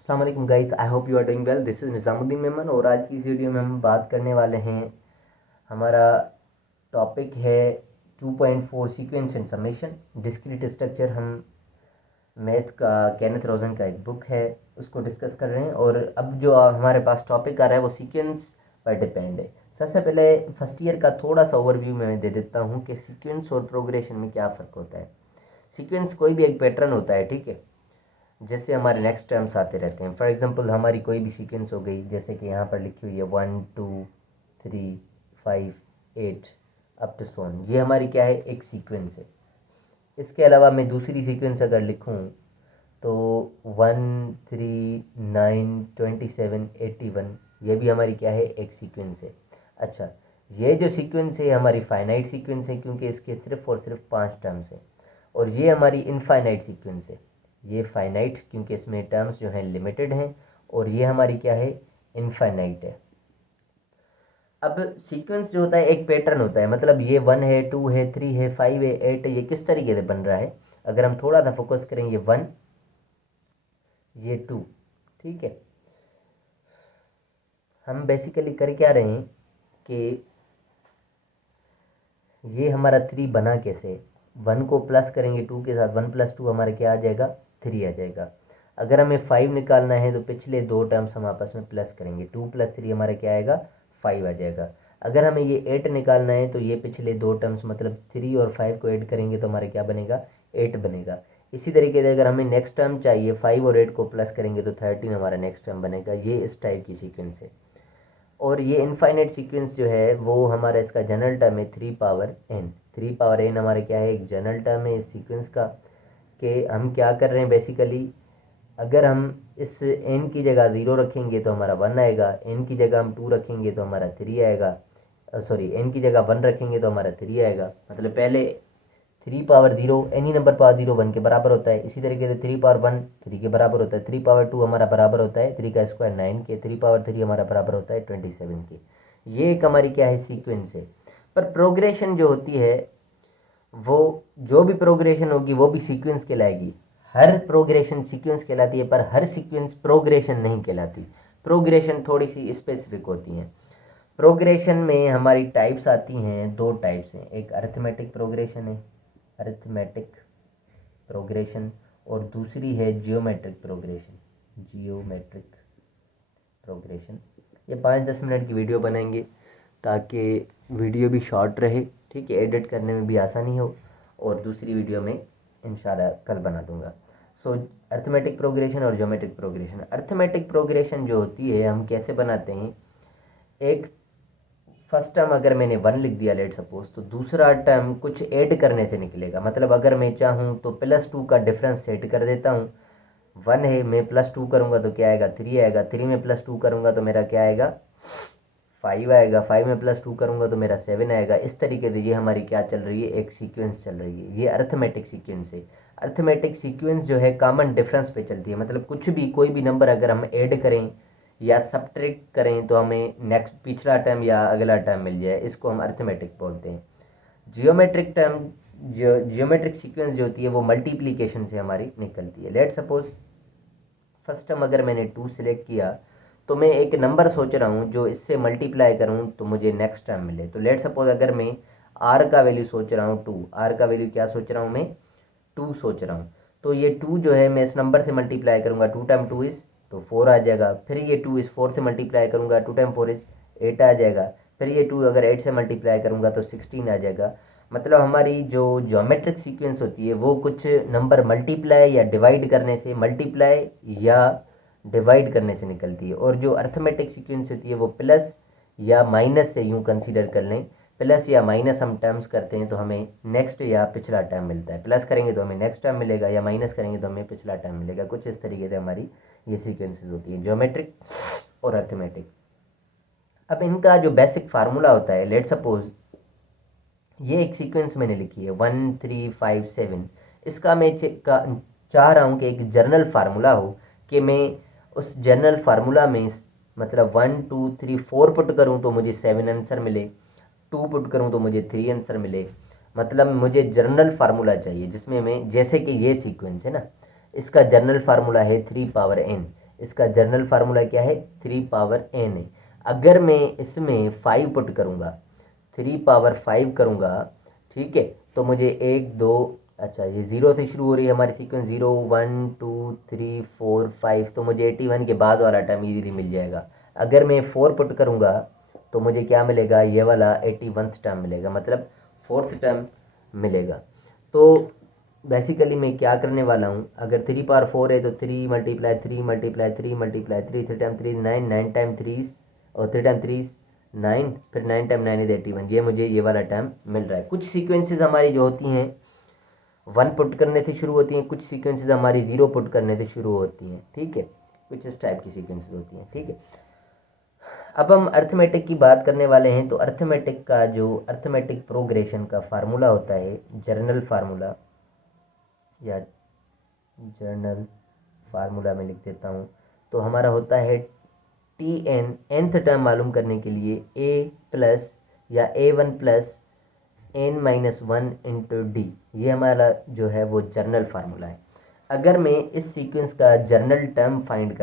अस्सलाम वालेकुम guys, I hope you are doing well. This is Nizamuddin Memon और आज की इस वीडियो में हम बात करने वाले हैं। हमारा टॉपिक है 2.4 sequence and summation discrete structure. हम मैथ का केनेथ रोजन का एक बुक है उसको डिस्कस कर रहे हैं और अब जो हमारे पास टॉपिक आ रहा है वो सीक्वेंस पर डिपेंड है। सबसे पहले फर्स्ट ईयर का थोड़ा सा ओवरव्यू मैं दे देता हूँ कि सीक्वेंस और प्रोग्रेशन में क्या फ़र्क होता है। सीक्वेंस कोई भी एक पैटर्न होता है, ठीक है, जैसे हमारे नेक्स्ट टर्म्स आते रहते हैं। फॉर एग्जांपल हमारी कोई भी सीक्वेंस हो गई, जैसे कि यहाँ पर लिखी हुई है 1 2 3 5 8 अप टू सोन, ये हमारी क्या है, एक सीक्वेंस है। इसके अलावा मैं दूसरी सीक्वेंस अगर लिखूँ तो 1 3 9 27 81, ये भी हमारी क्या है, एक सीक्वेंस है। अच्छा, ये जो सीक्वेंस है हमारी फाइनाइट सीक्वेंस है क्योंकि इसके सिर्फ और सिर्फ 5 टर्म्स हैं। और ये हमारी इनफाइनाइट सीक्वेंस है। ये फाइनाइट क्योंकि इसमें टर्म्स जो हैं लिमिटेड हैं और ये हमारी क्या है, इनफाइनाइट है। अब सीक्वेंस जो होता है एक पैटर्न होता है, मतलब ये 1 है, 2 है, 3 है, 5 है, 8 है, ये किस तरीके से बन रहा है। अगर हम थोड़ा सा फोकस करेंगे, 1, ये 2, ठीक है। हम बेसिकली कर क्या रहे हैं कि ये हमारा 3 बना कैसे, 1 को प्लस करेंगे 2 के साथ, 1 + 2 हमारा क्या आ जाएगा, 3 आ जाएगा। अगर हमें 5 निकालना है तो पिछले दो टर्म्स हम आपस में प्लस करेंगे, 2 + 3 हमारा क्या आएगा, 5 आ जाएगा। अगर हमें ये 8 निकालना है तो ये पिछले दो टर्म्स मतलब 3 और 5 को ऐड करेंगे तो हमारा क्या बनेगा, 8 बनेगा। इसी तरीके से अगर हमें नेक्स्ट टर्म चाहिए, 5 और 8 को प्लस करेंगे तो 13 हमारा नेक्स्ट टर्म बनेगा। ये इस टाइप की सीक्वेंस है। और ये इनफाइनाइट सीक्वेंस जो है वो हमारा इसका जनरल टर्म है 3 पावर n। 3 पावर n हमारे क्या है, एक जनरल टर्म है इस सीक्वेंस का। कि हम क्या कर रहे हैं बेसिकली, अगर हम इस n की जगह 0 रखेंगे तो हमारा 1 आएगा, n की जगह हम 2 रखेंगे तो हमारा 3 आएगा, सॉरी n की जगह 1 रखेंगे तो हमारा 3 आएगा। मतलब पहले 3 पावर 0 एनी नंबर पावर 0 1 के बराबर होता है। इसी तरीके से 3 पावर 1 3 के बराबर होता है। 3 पावर 2 हमारा बराबर होता है 3 का स्क्वायर 9 के। 3 पावर 3 हमारा बराबर होता है 27 के। ये एक हमारी क्या है, सीक्वेंस है। पर प्रोग्रेशन जो होती है वो, जो भी प्रोग्रेशन होगी वो भी सीक्वेंस कहलाएगी। हर प्रोग्रेशन सीक्वेंस कहलाती है पर हर सीक्वेंस प्रोग्रेशन नहीं कहलाती। प्रोग्रेशन थोड़ी सी स्पेसिफिक होती हैं। प्रोग्रेशन में हमारी टाइप्स आती हैं, दो टाइप्स हैं, एक अरिथमेटिक प्रोग्रेशन है, अरिथमेटिक प्रोग्रेशन, और दूसरी है जियोमेट्रिक प्रोग्रेशन, जियोमेट्रिक प्रोग्रेशन। ये 5-10 मिनट की वीडियो बनाएंगे ताकि वीडियो भी शॉर्ट रहे, ठीक है, एडिट करने में भी आसानी हो। और दूसरी वीडियो में इंशाल्लाह कल बना दूंगा। सो अरिथमेटिक प्रोग्रेशन और जियोमेट्रिक प्रोग्रेशन। अरिथमेटिक प्रोग्रेशन जो होती है हम कैसे बनाते हैं, एक फर्स्ट टर्म अगर मैंने 1 लिख दिया लेट सपोज, तो दूसरा टर्म कुछ ऐड करने से निकलेगा। मतलब अगर मैं चाहूँ तो +2 का डिफरेंस सेट कर देता हूँ। 1 है, मैं +2 करूँगा तो क्या आएगा, 3 आएगा। 3 में +2 करूँगा तो मेरा क्या आएगा, 5 आएगा। 5 में +2 करूँगा तो मेरा 7 आएगा। इस तरीके से ये हमारी क्या चल रही है, एक सीक्वेंस चल रही है। ये अरिथमेटिक सीक्वेंस है। अरिथमेटिक सीक्वेंस जो है कॉमन डिफरेंस पे चलती है। मतलब कुछ भी, कोई भी नंबर अगर हम ऐड करें या सब्ट्रैक्ट करें तो हमें नेक्स्ट पिछला टर्म या अगला टर्म मिल जाए, इसको हम अरिथमेटिक बोलते हैं। जियोमेट्रिक टर्म, जियोमेट्रिक सीक्वेंस जो होती है वो मल्टीप्लिकेशन से हमारी निकलती है। लेट सपोज फर्स्ट टर्म अगर मैंने 2 सिलेक्ट किया तो मैं एक नंबर सोच रहा हूँ जो इससे मल्टीप्लाई करूँ तो मुझे नेक्स्ट टर्म मिले। तो लेट सपोज अगर मैं आर का वैल्यू सोच रहा हूँ 2, आर का वैल्यू क्या सोच रहा हूँ मैं, 2 सोच रहा हूँ। तो ये 2 जो है मैं इस नंबर से मल्टीप्लाई करूँगा, 2 टाइम 2 इज़, तो 4 आ जाएगा। फिर ये 2 इस 4 से मल्टीप्लाई करूँगा, 2 टाइम 4 इज़ 8 आ जाएगा। फिर ये 2 अगर 8 से मल्टीप्लाई करूँगा तो 16 आ जाएगा। मतलब हमारी जो ज्योमेट्रिक सीक्वेंस होती है वो कुछ नंबर मल्टीप्लाई या डिवाइड करने से, मल्टीप्लाई या डिवाइड करने से निकलती है। और जो अर्थमेटिक सीक्वेंस होती है वो प्लस या माइनस से, यूँ कंसीडर कर लें, प्लस या माइनस हम टर्म्स करते हैं तो हमें नेक्स्ट या पिछला टर्म मिलता है। प्लस करेंगे तो हमें नेक्स्ट टर्म मिलेगा या माइनस करेंगे तो हमें पिछला टर्म मिलेगा। कुछ इस तरीके से हमारी ये सीक्वेंसेस होती है, ज्योमेट्रिक और अर्थमेटिक। अब इनका जो बेसिक फार्मूला होता है, लेट सपोज ये एक सीक्वेंस मैंने लिखी है 1 3 5 7, इसका मैं चाह रहा हूँ कि एक जनरल फार्मूला हो, कि मैं उस जनरल फार्मूला में मतलब 1 2 3 4 पुट करूँ तो मुझे 7 आंसर मिले, 2 पुट करूँ तो मुझे 3 आंसर मिले। मतलब मुझे जनरल फार्मूला चाहिए जिसमें मैं, जैसे कि ये सीक्वेंस है ना, इसका जनरल फार्मूला है 3 पावर n। इसका जनरल फार्मूला क्या है, 3 पावर n है। अगर मैं इसमें 5 पुट करूँगा, 3 पावर 5 करूँगा, ठीक है, तो मुझे 1 2, अच्छा ये 0 से शुरू हो रही है हमारी सीक्वेंस, 0 1 2 3 4 5, तो मुझे 81 के बाद वाला टर्म इजीली मिल जाएगा। अगर मैं 4 पुट करूँगा तो मुझे क्या मिलेगा, ये वाला 81 टर्म मिलेगा, मतलब 4th टर्म मिलेगा। तो बेसिकली मैं क्या करने वाला हूँ, अगर 3 पावर 4 है तो 3 multiply 3 multiply 3 multiply 3, 3 time 3 9, 9 time 3 और 3 टाइम 3 9, फिर 9 टाइम 9 इज 81, ये मुझे ये वाला टर्म मिल रहा है। कुछ सीक्वेंसेस हमारी जो होती हैं 1 पुट करने से शुरू होती हैं, कुछ सीक्वेंसेस हमारी 0 पुट करने से शुरू होती हैं, ठीक है, कुछ इस टाइप की सीक्वेंसेस होती हैं, ठीक है। अब हम अर्थमेटिक की बात करने वाले हैं। तो अर्थमेटिक का जो अर्थमेटिक प्रोग्रेशन का फार्मूला होता है, जर्नल फार्मूला या जर्नल फार्मूला में लिख देता हूँ, तो हमारा होता है टी एन, nth टर्म मालूम करने के लिए a प्लस या a1 plus n minus 1 into D, ये हमारा जो है वो जर्नल फार्मूला है। अगर मैं इस सीक्वेंस का जर्नल टर्म फाइंड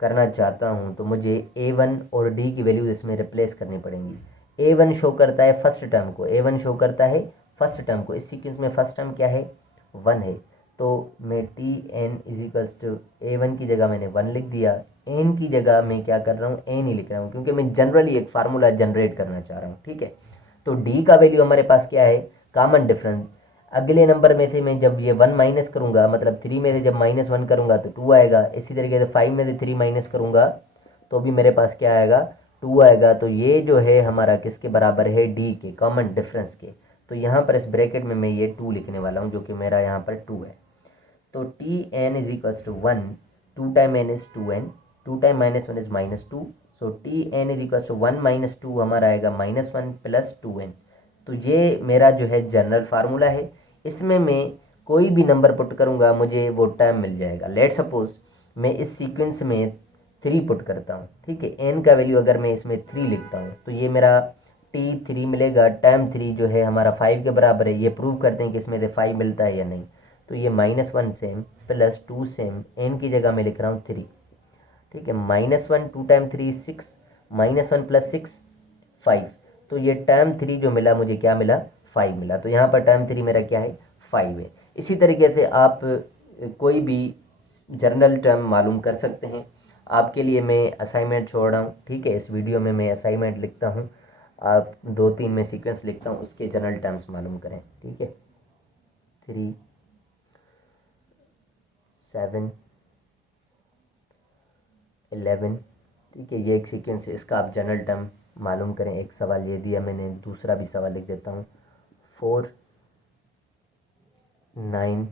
करना चाहता हूँ तो मुझे a1 और d की वैल्यूज इसमें रिप्लेस करनी पड़ेंगी। a1 शो करता है फर्स्ट टर्म को, a1 शो करता है फर्स्ट टर्म को, इस सीक्वेंस में फर्स्ट टर्म क्या है, 1 है, तो मैं T N equals to a1 की जगह मैंने 1 लिख दिया, n की जगह मैं क्या कर रहा हूँ, n ही लिख रहा हूँ, क्योंकि मैं जनरली एक फार्मूला जनरेट करना चाह रहा हूँ, ठीक है। तो d का वैल्यू हमारे पास क्या है, कॉमन डिफरेंस। अगले नंबर में से मैं जब ये 1 माइनस करूँगा, मतलब 3 में से जब -1 करूँगा तो 2 आएगा, इसी तरीके से 5 में से 3 माइनस करूँगा तो भी मेरे पास क्या आएगा, 2 आएगा। तो ये जो है हमारा किसके बराबर है, डी के, कॉमन डिफरेंस के। तो यहाँ पर इस ब्रैकेट में मैं ये 2 लिखने वाला हूँ, जो कि मेरा यहाँ पर 2 है। तो t N is equals to 1, 2 time n is 2n, 2 time -1 is -2, so T N is equals to 1 minus 2 हमारा आएगा -1 प्लस 2n। तो ये मेरा जो है जनरल फार्मूला है, इसमें मैं कोई भी नंबर पुट करूँगा मुझे वो टर्म मिल जाएगा। लेट सपोज मैं इस सीक्वेंस में 3 पुट करता हूँ, ठीक है, n का वैल्यू अगर मैं इसमें 3 लिखता हूँ तो ये मेरा t3 मिलेगा, टर्म 3 जो है हमारा 5 के बराबर है। ये प्रूव करते हैं कि इसमें से 5 मिलता है या नहीं। तो ये -1 सेम प्लस 2 सेम, n की जगह मैं लिख रहा हूँ 3, ठीक है, -1 2 टाइम 3 6, -1 प्लस 6 5, तो ये टर्म 3 जो मिला मुझे क्या मिला, 5 मिला। तो यहाँ पर टर्म 3 मेरा क्या है, 5 है। इसी तरीके से आप कोई भी जर्नल टर्म मालूम कर सकते हैं। आपके लिए मैं असाइनमेंट छोड़ रहा हूँ, ठीक है, इस वीडियो में मैं असाइनमेंट लिखता हूँ, आप 2-3 में सीक्वेंस लिखता हूँ, उसके जनरल टर्म्स मालूम करें, ठीक है। 3 7 11, ठीक है, ये एक सीक्वेंस है, इसका आप जनरल टर्म मालूम करें। एक सवाल ये दिया मैंने, दूसरा भी सवाल लिख देता हूँ, 4 9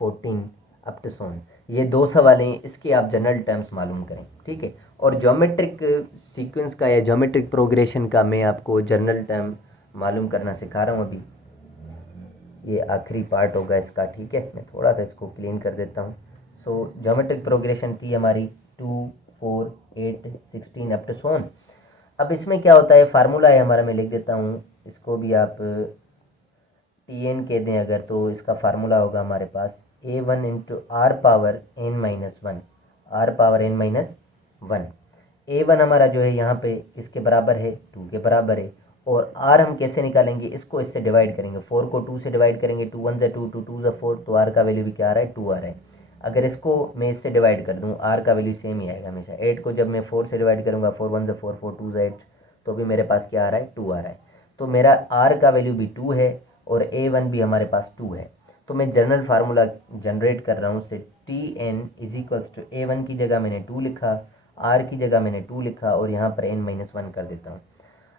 14 अप टू सोन, ये 2 सवाल हैं, इसके आप जनरल टर्म्स मालूम करें, ठीक है। और ज्योमेट्रिक सीक्वेंस का या ज्योमेट्रिक प्रोग्रेशन का मैं आपको जनरल टर्म मालूम करना सिखा रहा हूँ अभी, ये आखिरी पार्ट होगा इसका, ठीक है। मैं थोड़ा सा इसको क्लीन कर देता हूँ। सो ज्योमेट्रिक प्रोग्रेशन थी हमारी 2 4 8 16 अप टू सोन। अब इसमें क्या होता है, फार्मूला है हमारा, मैं लिख देता हूँ, इसको भी आप टी एन कह दें अगर, तो इसका फार्मूला होगा हमारे पास a1 into r power n minus 1, r power n minus 1। a1 हमारा जो है यहाँ पे इसके बराबर है, 2 के बराबर है। और r हम कैसे निकालेंगे, इसको इससे डिवाइड करेंगे, 4 को 2 से डिवाइड करेंगे, 2 1 2 2 2 4, तो r का वैल्यू भी क्या आ रहा है, 2 आ रहा है। अगर इसको मैं इससे डिवाइड कर दूँ, r का वैल्यू सेम ही आएगा हमेशा। 8 को जब मैं 4 से डिवाइड करूँगा, 4 1 4 4 2 8, तो भी मेरे पास क्या आ रहा है, 2 आ रहा है। तो मेरा r का वैल्यू भी 2 है और a1 भी हमारे पास 2 है। तो मैं जनरल फार्मूला जनरेट कर रहा हूँ, उससे t N is equals to a1 की जगह मैंने 2 लिखा, r की जगह मैंने 2 लिखा और यहाँ पर n माइनस 1 कर देता हूँ।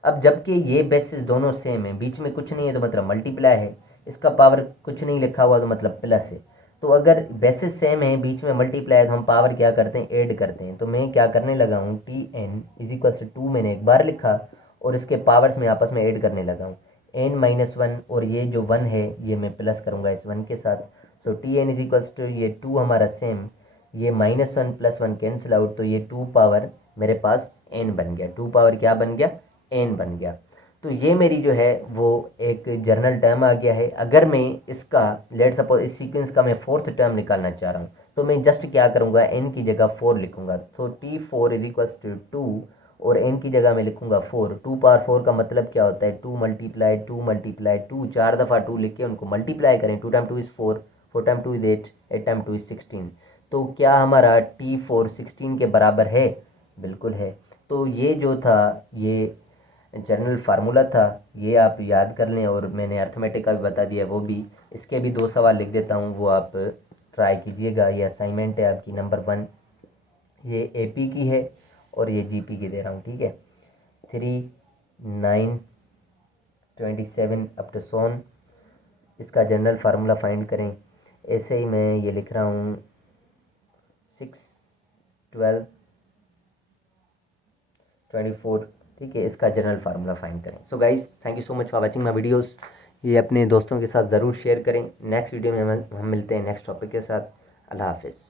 अब जबकि ये बेसिस दोनों सेम है, बीच में कुछ नहीं है तो मतलब मल्टीप्लाई है, इसका पावर कुछ नहीं लिखा हुआ तो मतलब प्लस है। तो अगर बेसिस सेम है, बीच में मल्टीप्लाई है, तो हम पावर क्या करते हैं, ऐड करते हैं। तो मैं क्या करने लगा हूँ, t N is equals to 2 मैंने एक बार लिखा और इसके पावर्स में आपस में ऐड करने लगा हूँ, n माइनस 1, और ये जो 1 है ये मैं प्लस करूँगा इस 1 के साथ। So T N is equals to ये 2 हमारा सेम, ये -1 प्लस 1 कैंसिल आउट, तो ये 2 पावर मेरे पास n बन गया, 2 पावर क्या बन गया, n बन गया। तो ये मेरी जो है वो एक जर्नल टर्म आ गया है। अगर मैं इसका लेट सपोज इस सीक्वेंस का मैं 4th टर्म निकालना चाह रहा हूँ, तो मैं जस्ट क्या करूँगा, n की जगह 4 लिखूँगा। तो T4 इज इक्वल्स टू 2 और n की जगह मैं लिखूँगा 4। 2 पावर 4 का मतलब क्या होता है, 2 मल्टीप्लाई 2 मल्टीप्लाई 2, 4 दफ़ा 2 लिख के उनको मल्टीप्लाई करें। 2 time 2 is 4, 4 time 2 is 8, 8 time 2 is 16। तो क्या हमारा T4 16 के बराबर है? बिल्कुल है। तो ये जो था ये जनरल फार्मूला था, ये आप याद कर लें। और मैंने अर्थमेटिक का भी बता दिया, वो भी, इसके भी 2 सवाल लिख देता हूँ, वो आप ट्राई कीजिएगा। ये असाइनमेंट है आपकी नंबर 1, ये AP की है और ये GP की दे रहा हूँ, ठीक है। 3, 9, 27 अप टू सोन, इसका जनरल फार्मूला फाइंड करें। ऐसे ही मैं ये लिख रहा हूँ 6, 12, 24, ठीक है, इसका जनरल फार्मूला फाइंड करें। So guys, thank you so much for watching my videos. ये अपने दोस्तों के साथ ज़रूर शेयर करें। नेक्स्ट वीडियो में हम मिलते हैं नेक्स्ट टॉपिक के साथ। अल्लाह हाफिज़।